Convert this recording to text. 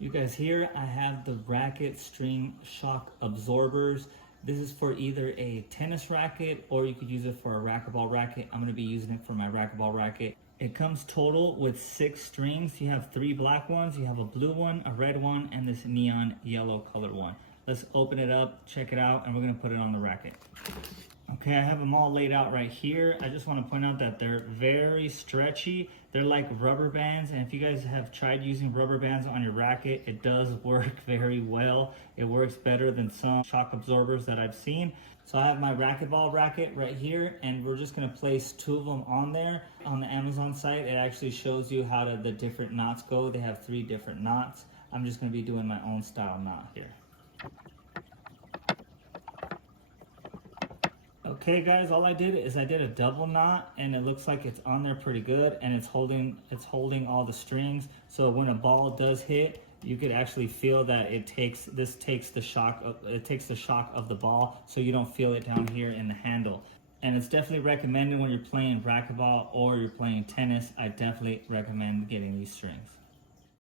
You guys, here I have the Racket String Shock Absorbers. This is for either a tennis racket or you could use it for a racquetball racket. I'm going to be using it for my racquetball racket. It comes total with 6 strings. You have 3 black ones, you have a blue one, a red one, and this neon yellow colored one. Let's open it up, check it out, and we're going to put it on the racket. Okay, I have them all laid out right here. I just want to point out that they're very stretchy. They're like rubber bands, and if you guys have tried using rubber bands on your racket, it does work very well. It works better than some shock absorbers that I've seen. So I have my racquetball racket right here, and we're just going to place 2 of them on there. On the Amazon site, it actually shows you how the different knots go. They have 3 different knots. I'm just going to be doing my own style knot here. Okay guys, all I did is I did a double knot, and it looks like it's on there pretty good, and it's holding all the strings. So when a ball does hit, you could actually feel that it takes the shock of the ball, so you don't feel it down here in the handle. And it's definitely recommended when you're playing racquetball or you're playing tennis. I definitely recommend getting these strings.